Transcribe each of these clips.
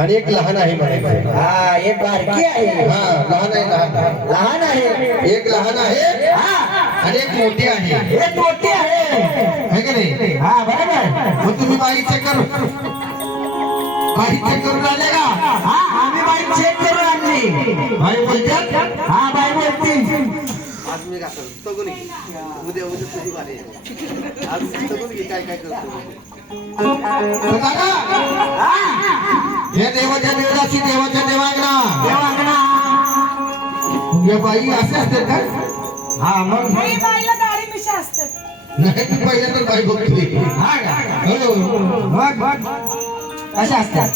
आणि एक लहान आहे म्हणायचं. हा एक बारकी आहे. हा लहान आहे लहान लहान आहे. एक लहान आहे हा आणि एक मोठी आहे. एक मोठी आहे. है का नाही? हा बरोबर. मग तुम्ही बाई चेक करून आले का? हा आम्ही बाईक चेक करून आणली. बाई बोलतात हा बाई बोलती. आज मी घासल बघून घे. उद्या उद्या तुझी बारी आहे. आज बघून घे काय काय करतो. तर दादा हा हे देवाच्या देवदासी देवाच्या देवांना देवांगणा. या बाई असे असतात का? हा मग नाही बाईला दाढी मिशा असतात. नाही मी पहिल्या तर बाई बघतोय. हा का? हो मग कशा असतात?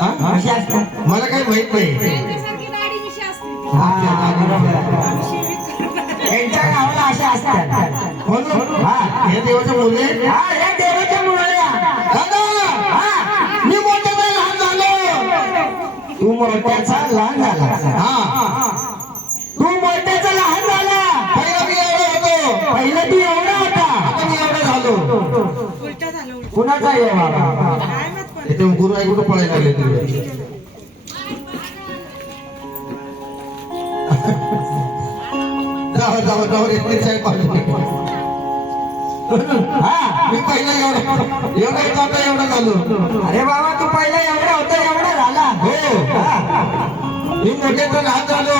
हा? कशा असतात? मला काही माहित नाही. त्यांच्यासारखी दाढी मिशा असते. हा बरोबर. शिवीत करून. यांच्या गावाला अशा असतात. म्हणून हा हे देवाचे मुले हा या देवाच्या मुळ्या. दादा हा मी मोठ्याचा लहान झालो. तू मोठ्याचा लहान झाला. हा तू मोठ्याचा लहान झाला. पहिला मी एवढा होतो पहिला तू एवढा होता. आता मी एवढा झालो. उलटा झालं उलट. कुणाचा ये बाबा? काय माहित पण. इथे गुरु आहे कुठं पळायला लागले तुम्ही? जाऊ जाऊ जाऊ इतके साहेब हा मी पहिला एवढा होता आता एवढा झालो. अरे बाबा तू पहिला एवढा होता एवढा झाला. हो हा. मी मोठ्याचा लहान झालो.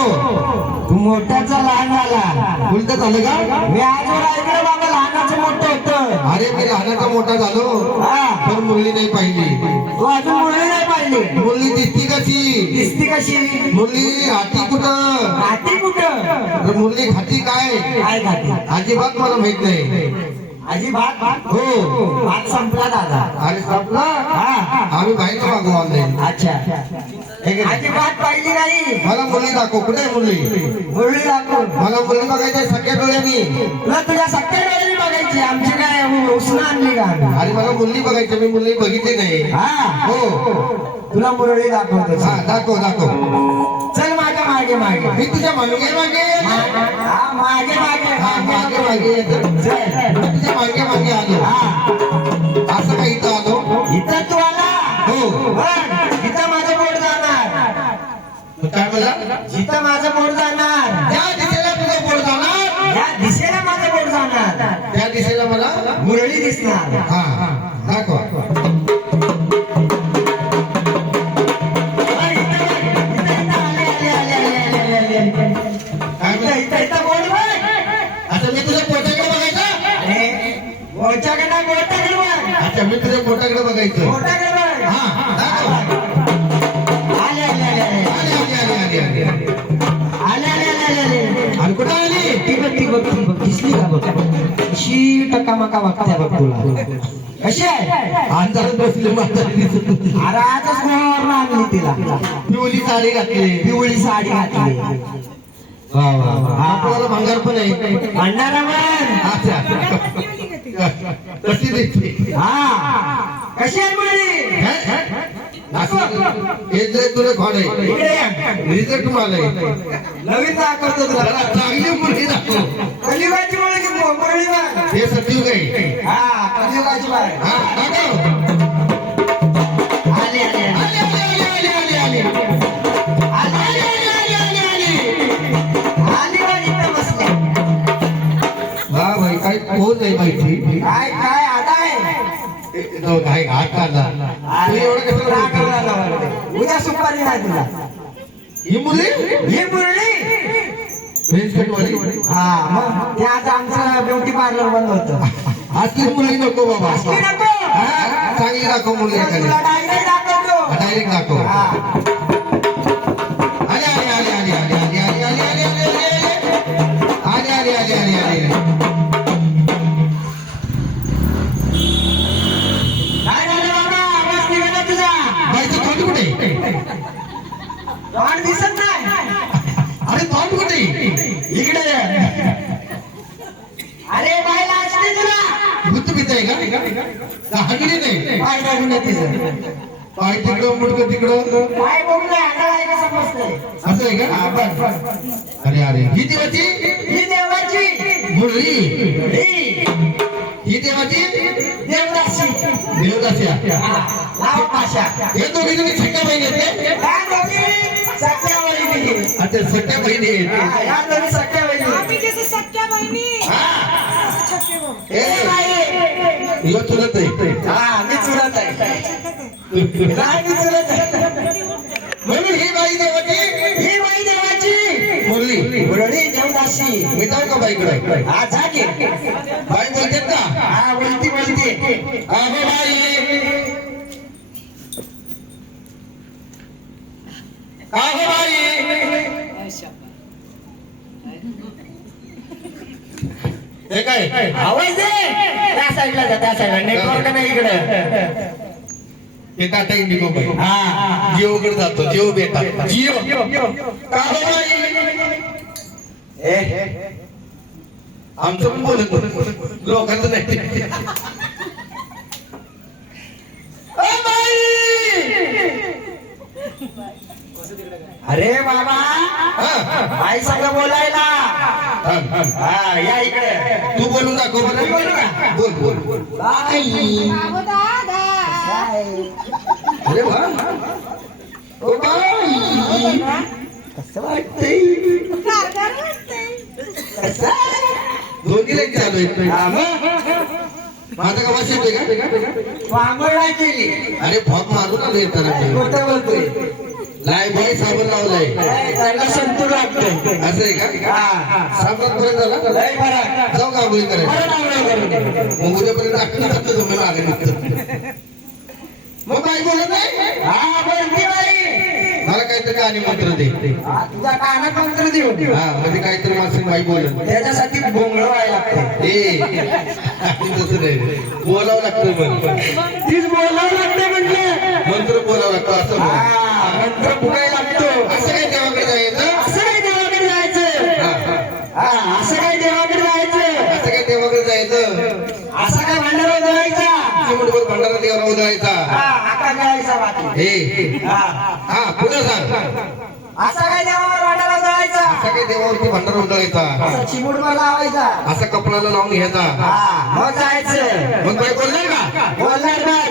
तू मोठ्याचा लहान झाला. उलट झालं का? मी आजवर ऐकलं बाबा लहानाचं मोठं होतं. अरे मी लहानाचा मोठा झालो हा पण मुलगी नाही पाहिली. तू अजून मुलगी नाही पाहिली. मुलगी दिसती कशी? दिसती कशी? मुलगी हाती कुठं? खाती कुठं? तर मुलगी खाती काय? काय खाती? अजिबात मला माहित नाही. अजिबात हो भात संपला दादा. अरे संपला. हा आम्ही बाहेरचं मागू ऑनलाईन. अच्छा अजिबात पाहिली नाही. मला मुलगी दाखव. कुठे आहे मुलगी? मुरळी दाखव. मला मुलगी बघायची सगळ्या डोळ्यांनी. तुला तुझ्या सख्या डोळ्यांनी बघायची. आमची काय उसना आणली का आम्ही? आणि मला मुलगी बघायची. मी मुलगी बघितली नाही. हा हो तुला मुरळी दाखवतो. हा दाखव दाखव. चल माझ्या मागे मागे. मी तुझ्या मागे मागे हा मागे मागे हा मागे मागे येतो. चल. मी तुझ्या मागे मागे आलो. हा असं काही इथं आलो. इथं तू आला. हो बघ, इथं माझं बोट जाणार. मग काय म्हणला? जिथं माझं बोट जाणार त्या दिशेला तुझं बोट जाणार. या दिशेला माझं बोट जाणार. त्या दिशेला मला मुरळी दिसणार. हा दाखव. काय म्हणला? इथं बोट बघ. आता मी तुझ्या पोटाकडे बघायचं. अरे बोटाकडे नाही, बोटाकडे बघ. अच्छा मी तुझ्या पोटाकडे बघायचं. बोटाकडे बघ. हा दाखव. आले आले आले आले आली आली आली आली आली. आले आले आले आले. आणि कुठं आली? ती बघ ती बघ ती बघ दिसली का बघ. अशी टकामका वागत्या बघ तुला. कशी आहे? अंधारात बसले म्हातारी दिसत होती. अरे आजच मोहर आणली तिला. पिवळी साडी घातली. पिवळी साडी घातली. वा वा वा. आपल्याला भंगार पण आहे. भंडारा म्हण. अच्छा गेली का ती? कशी दिसते? हा कशी आहे मुरळी? तुला खोड आहे. इकडे ये. रिझल्ट मला आहे. नवीन दाखवतो तुला. त्याला चांगली मुलगी दाखव. कलियुगाची मुलगी मुरळी बघ. हे सतीव काही. हा कलियुगाची बाय. हा दाखव. आली आली आली आली आली आली आली आली. आली आली आली आली. आली बघ इथं बसली. वा भाई काय पोच आहे माहिती. काय काय आता आहे. काय हात काढला. तू एवढं कसं रागावला लावला. उद्या सुपारी नाही तुला. ही मुली ही मुरळी. फ्रेंच कटवाली. हा मग ते आज आमचं ब्युटी पार्लर बंद होतं. असली मुलगी नको बाबा. असली नको. हा? चांगली दाखव मुलगी एखादी. तुला डायरेक्ट दाखवतो. डायरेक्ट दाखव. हा आली आली आली आली आली आली आली आली आली आली आली आली आली आली आली आली. काय झालं बाबा? आवाज निघाला तुझा. बाईचं तोंड कुठे? तोंड दिसत नाही. अरे तोंड कुठे? इकडे ये. अरे बाई लाजते तुला. भूत भीत आहे का? हागली नाही. पाय बघून ये तिचं. पाय तिकडं मुडकं तिकडं. पाय बघून ये. आंधळा आहे का समजतंय. असं आहे हा, का? बस बस. अरे अरे ही देवाची ही देवाची मुरळी. ही ही देवाची देवदासी देवदासी लाव पाशा हे दोघी जणी सख्या बहिणी आहेत ते? या दोघी सख्या वहिनी अच्छा सख्या बहिणी आहेत. या दोघी सख्या वहिनी आम्ही जसं सख्या बहिणी हा. तसं छक्के भाऊ. ए, नाही ह्यो चुलत आहे. हा मी चुलत आहे छक्कच आहे. नाही मी चुलत आहे म्हणून ही बाई देवाची ही बाई देवाची मुरली. मुरली देवदासी मी जाऊ का बाईकडे? हा जा की बाई बोलतात का? हा बोलती बोलती अहो बाई, अहो बाई, हे काय? आवाज दे त्या साईडला जा त्या साईडला नेटवर्क नाही इकडे हे टाटा इंडिगो बाई. हा जिओकडे जातो. जिओ बेटा. जिओ. अहो बाई, ए आमचं पण बोलत नाही. लोकांचं नाही. ओ बाई अरे बाबा हा, बाई संग बोलायला थांब, थांब. हा या इकडे तू बोलून दाखव मी बोलू बरं. का? बोल बोल बाई अहो दादा. अरे वा. ओ बाई कसं वाटतंय कारभार वाटतंय. कसं दोन्ही लाईन चालू आहेत. हा मग माझा का वास येतोय का? पांगोळा केली अरे फॉक मारून आलो येताना मी. खोटं बोलतोय लाय बाई साबण लावलाय. त्यांना संतूर लागतोय असं आहे का? हा साबण पर्यंत झाला. लय बरा जाऊ का आंघोळी करायला? बरं नाव करून दे. मग उद्यापर्यंत अख्खी जातं तुम्ही मागे निघतं. मग बाई बोलत नाही. हा बोलती बाई मला काहीतरी गाणी मंत्र दे. हा, तुझा कानात मंत्र देऊ हा म्हणजे काहीतरी माणसं बाई बोलत. त्याच्यासाठी भोंगळ व्हायला लागतं तसं नाही, बोलावं लागतं. मग तीच बोलावं लागतं म्हणजे मंत्र बोलावं लागतं असं म्हण. हा मंत्र फुगायला लागतो असं काय देवाकडे जायचं? असं काय देवाकडे जायचं हा, हा. हा असं काय देवाकडे जायचं असं काय देवाकडे जायचं? असा काय भांडारा उधळायचा चिमूटभर भंडारा देवाला उधळायचा. हा आता मिळायचा बाकी हे हा हा पुढे सांग. असा काय देवावर भांडारा उधळायचा असा काय देवावरती भंडारा उधळायचा? असा चिमुटवा लावायचा असा कपडाला लावून घ्यायचा. हा मग जायचं मग काय बोलणार का? बोलणार नाही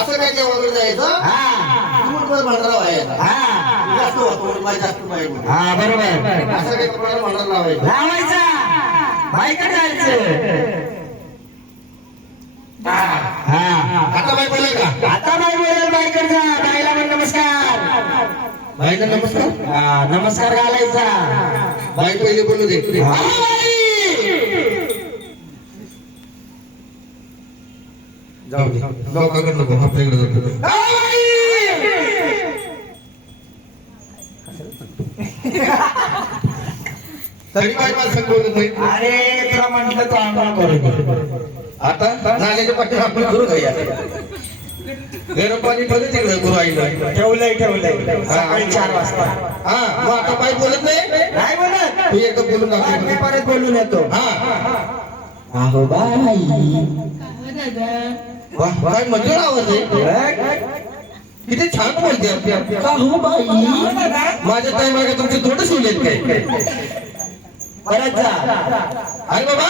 असं काय देवाकडे जायचं? हा चिमूटभर भंडारा व्हायचा. हा जास्त होतो, बाई जास्त पाहिजे. हा बरोबर असं काय कपडाला भंडारा लावायचा. लावायचा बाईकडे जायचं हा आता बाई बोलेल का? आता बाई बोलेल बाईकडे जा बाईला पण नमस्कार बाईला नमस्कार. हा नमस्कार घालायचा बाई पहिले बोलू दे. हा, बाई! जाऊ दे. लोकांकडे नको, आपल्याकडे जातो. हा, बाई! तरी बाई मला बोलत नाही. अरे तुला म्हटलं तू आंघोळ करू दे. आता नाल्याच्या पाठी आपण करू घ्या. गरम पाणी पहिले तिकडे गुरु आईला. ठेवलंय सकाळी 4 वाजता हा मग आता बाई बोलत नाही. नाही बोलत तू एकदा बोलून हा, मी दाखव. परत बोलून येतो हा अहो बाई वा, काय मजेदार आवाज आहे. किती छान बोलते. अहो बाई माझ्या ताई मागे तुमचे तोंड शिवलेत काय? परत जा अरे बाबा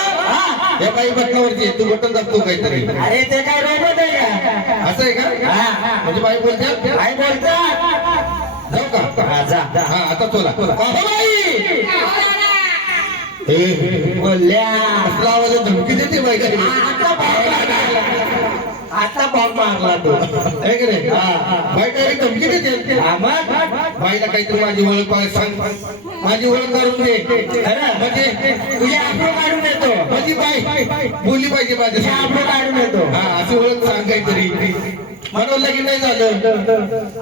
या बाई बटनावरती तू बटन दाबतो काहीतरी. अरे ते काय रोबोट आहे का असं आहे का? हा. म्हणजे बाई बोलते. काय बोलतात जाऊ का? हा, जा. हा आता चला. अहो बाई बोलल्या असला आवाज धमकी देते बाई कधी. आता बॉम्ब मारला तो आहे की नाही? बाई काही धमकी देते. हा, मग बाईला काहीतरी माझी ओळख पाहिजे सांग. माझी ओळख करून दे. खरं? म्हणजे तुझे आब्रू काढून येतो माझी बाई बोलली पाहिजे तुझे माझ्या. आब्रू काढून येतो हा अशी ओळख सांग काहीतरी. म्हणवलं की नाही झालं.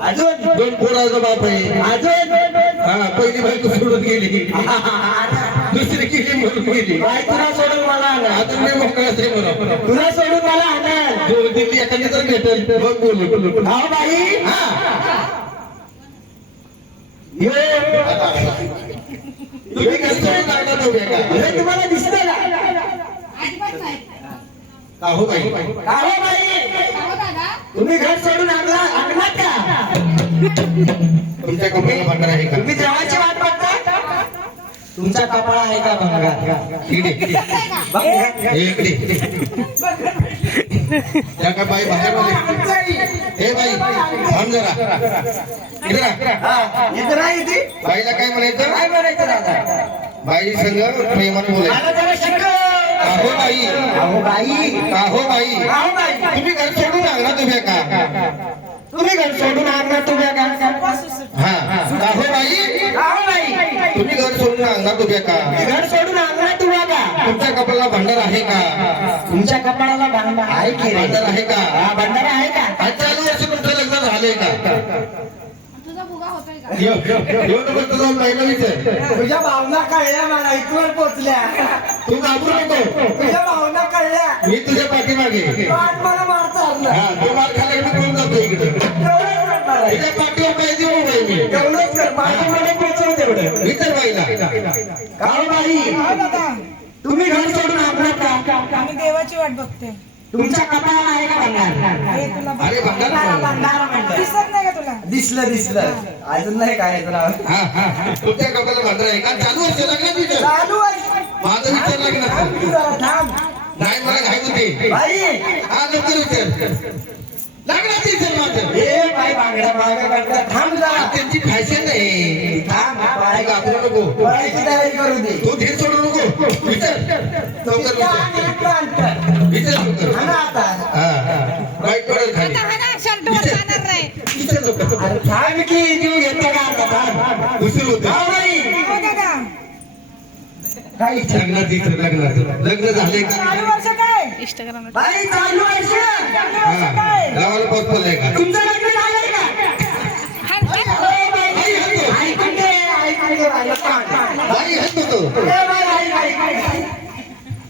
अजून 2 पोराचा बाप आहे. अजून हा पहिली बायको सोडून गेली, दुसरी केली म्हणून गेली. बाई तुला सोडून मला आणा अजून मी मोकळाच आहे म्हणून. तुला सोडून मला आणा दिल्ली एखादी तर भेटेल मग बोलू. अहो बाई हा ये. तुम्ही कसं लागला नव्हे का? हे तुम्हाला दिसतंय का अजिबात नाही. का हो बाई? अहो बाई अहो दादा. तुम्ही घर सोडून आणलात का तुमच्या कंपनीला भांडण आहे का? तुम्ही जेवायची वाट बघता तुमचा कपाळ आहे का भंगार? इकडे भंगार. इकडे त्या का बाई बाहेर मध्ये हे बाई थांब जरा इकडे राहा. इथं नाही इथे. बाईला काय म्हणायचं? काय म्हणायचं दादा? बाई संग प्रेमाने बोलायचं. मला जरा शिकव. काहो बाई, अहो बाई, काहो बाई, अहो बाई, तुम्ही घर सोडून अंगणात उभ्या का? तुम्ही घर सोडून अंगणात उभ्या का? हा काहो बाई, अहो बाई, तुम्ही घर सोडून अंगणात उभ्या का? घर सोडून अंगणात उभ्या का? तुमच्या कपाळाला भांडार आहे का? तुमच्या कपाळाला भांडार आहे की रे? भांडार आहे का? हा, भांडार आहे का? आज चालू वर्ष तुमचं लग्न झालंय का? तुझा फुगा होतोय का? एवढं फक्त जाऊन बाईला विचार. तुझ्या भावना कळल्या मला, इथवर पोचल्या. तू घाबरू नको, तुझ्या भावना कळल्या. मी तुझ्या पाठीमागे. पाठ मला मारता आलं. हा तू मार खाला मी कोण जातो इकडे. एवढंच करणार आहे. तुझ्या पाठीवर पाहिजे हो बाई मी. एवढंच कर. पाठीमध्ये पोचव तेवढं. विचार बाईला. काय बाई, हो दादा, तुम्ही घर सोडून अंगणात का? आम्ही देवाची वाट बघते. तुमच्या कपाळाला आहे का भांडार? हे तुला अरे भांडार भांडार म्हणतात. दिसत नाही का तुला? दिसलं अजून नाही काय राव. हा हा तुमच्या कपाळाला भांडार आहे का? चालू वर्ष लग्नात विचार. चालू आहे. माझं विचार लग्नात. तू जरा थांब. नाही मला घाई होते. बाई, हा लवकर विचार. लग्नात विचार माझं. ए बाई बांगड्या मागं काढता. थांब जरा. त्यांची फॅशन आहे. थांब. बाई घाबरू नको. बाईची तयारी करू दे. तू धीर सोडू नको. विचार लवकर विचार. विचार लवकर. हा ना आता. हा बाईक पडेल खाली. हा ना, शर्ट वर जाणार नाही. विचार लवकर. अरे थांब की जीव घेते का आता थांब. उशीर होते. हा बाई. हो दादा, काय लग्नात विचार लग्नात. लग्न झाले का? चालू वर्ष काय? बाई चालू वर्ष. हा गावाला पाऊस पडलाय का? तुमचं लग्न झालंय का? बाई हसतो. ऐकून घे बाई. पाठ. बाई हसतो तो. ए बाई, बाई, बाई, बाई, बाई.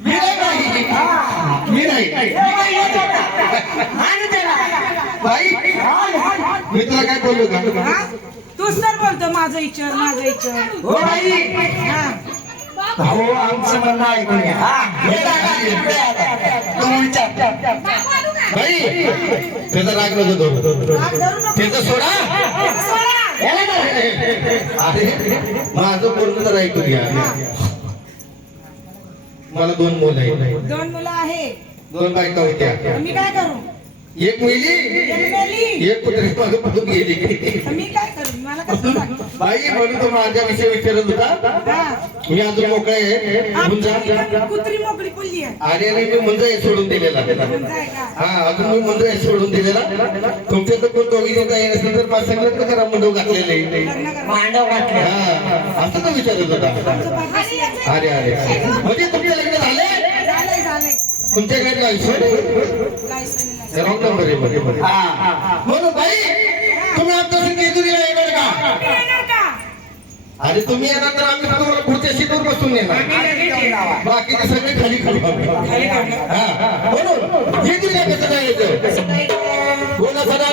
मी नाही बाई. हा. मी नाही. ए बाई, येतो का? हाण त्याला. बाई हाण, हाण. मी तुला काय बोललो का? हा? तूच तर बोलतो माझं इच्छा. हो बाई. हा. भाऊ आमचं म्हणणं ऐकून घ्या. हा. हे दादा, इकडे आता. तू विचार. मागू का? बाई त्याचा राग नको धरू. राग धरू नको. त्याचा सोडा. सोडा. याला धर. अरे माझं बोलणं तर ऐकून घ्या. मला 2 मुलं आहेत. 2 मुलं आहे. 2 बायका होत्या. मी काय करू? एक मेली, एक मेली. एक कुठे मागे पडून गेली. मी काय करू? मला कसं लागतं? बाई म्हणून तो माझ्याविषयी विचारत होता. हा. मी अजून मोकळा आहे. मुंजा. आमची कुत्री मोकळी पुल्ली आहे. अरे नाही मी मुंजा आहे सोडून दिलेला. म्हणजे आहे का? हा अजून मी मुंजा आहे सोडून दिलेला. तुमच्या तर कोण दोघी जण काही नसेल तर पाच संगत करा मुंडव घातलेले. लग्न करा. मांडव घातले. हा असं तो विचारत होता. आमचं बाबा- अरे अरे म्हणजे तुमचे लग्न झाले? झालंय. तुमच्याकडे लायसन लायसन. रॉंग नंबर आहे मध्ये. हा. म्हणून बाई तुम्ही आमच्या जेजुरीला येणार का? येणार का? अरे तुम्ही येणार तर आम्ही तुम्हाला पुढच्या सीटवर बसून येणार. बाकीचे सगळे खाली खाली. हा म्हणून